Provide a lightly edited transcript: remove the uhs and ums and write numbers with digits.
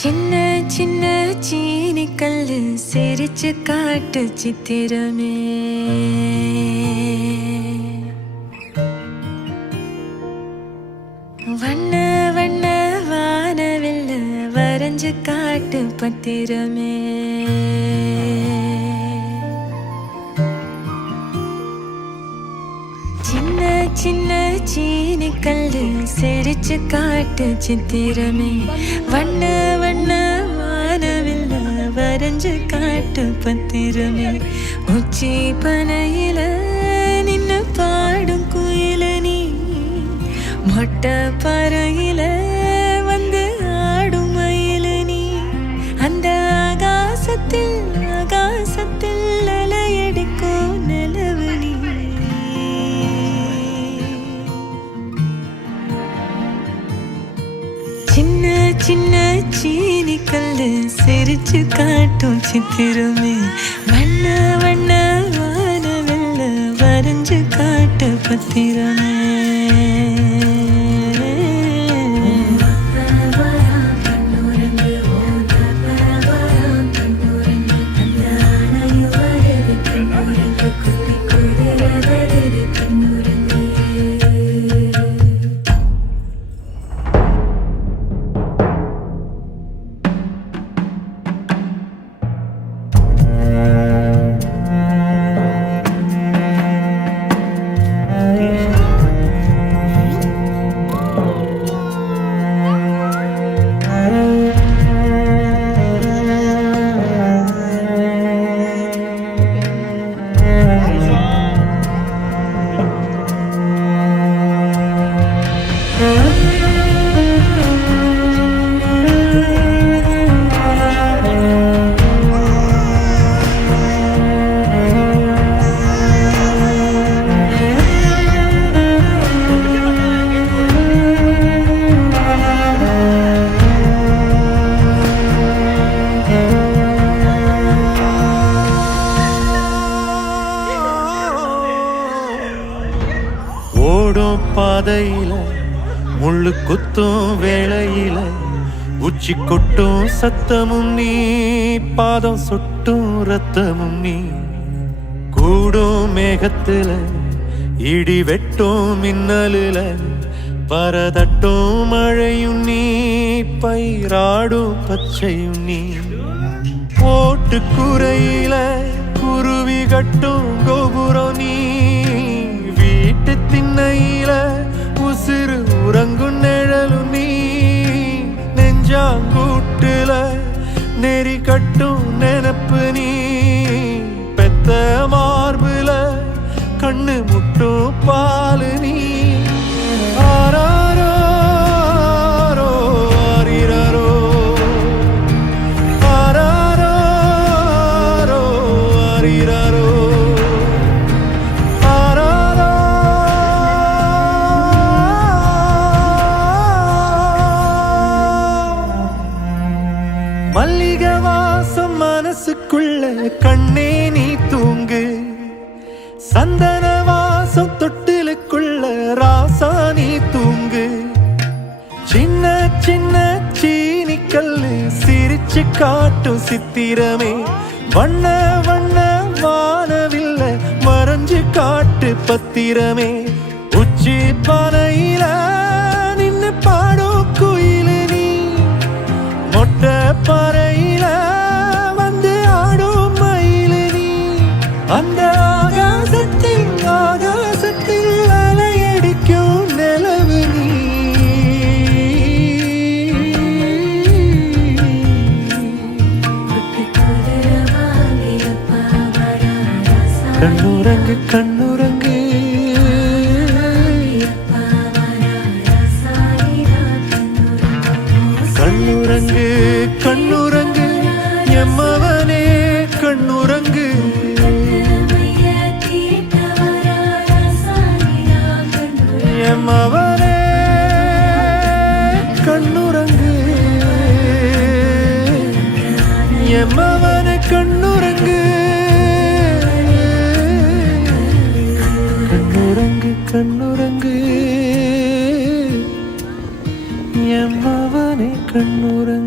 சின்ன சின்ன சீனி கல்லு சிரிச்சு காட்டு சித்திரமே வண்ண வண்ண வானவில்ல வரைஞ்சு காட்டு பத்திரமே சின்ன சின்ன சீனி கல்லு சிரிச்சு காட்டு சித்திரமே வண்ண வண்ண வானவில்ல வரைஞ்சு காட்டு பத்திரமே உச்சி பனையில நின்னு பாடும் குயில நீ மொட்டை பறையில வந்து ஆடும் மயில நீ அந்த ஆகாசத்தில் ஆகாசத்தில் அலையடிக்கும் நிலவு நீ சின்ன சின்ன சீனி கல்லு சிரிச்சு காட்டும் சித்திரமே வண்ண வண்ண வானவில்ல வரைஞ்சு காட்டு பத்திரமே பாதையில முள்ளு குத்தும் வேளையில உச்சி கொட்டும் சத்தமும் நீ பாதம் சொட்டும் ரத்தமும் நீ கூடும் மேகத்துல இடி வெட்டும் மின்னலுல பரதட்டும் மழையும் நீ பயிராடும் பச்சையும் நீ போட்டு குறையில குருவி கட்டும் கோபுரம் நீ வீட்டு திண்ணையில உசிறு உறங்கும் நிழலும் நீ நெஞ்சாங்கூட்டுல நெறி கட்டும் நெனப்பு நீ பெத்த மார்புல கண்ணு முட்டும் பாலு நீ ஆராரோ ஆரிரரோ ஆராரோ ஆரிரரோ மல்லிகை வாசம் மனசுக்குள்ள கண்ணே நீ தூங்கு சந்தன வாசம் தொட்டிலுக்குள்ள ராசா நீ தூங்கு சின்ன சின்ன சீனி கல்லு சிரிச்சு காட்டும் சித்திரமே வண்ண வண்ண வானவில்ல மறைஞ்சு காட்டு பத்திரமே உச்சி பானையில நின்னு பாடும் குயிலு நீ மொட்டை பறையில வந்து ஆடும் மயிலு நீ அந்த ஆகாசத்தில் ஆகாசத்தில் அலையடிக்கும் நிலவு நீ கண்ணுறங்கு கண்ணுறங்கு கண்ணுறங்கு கண்ணுறங்கு எம்மவனே கண்ணுறங்கு எம்மவனே கண்ணுறங்கு எம்மவனே கண்ணுறங்கு கண்ணுறங்கு கண்ணுறங்கு எம்மவனே கண்ணுறங்கு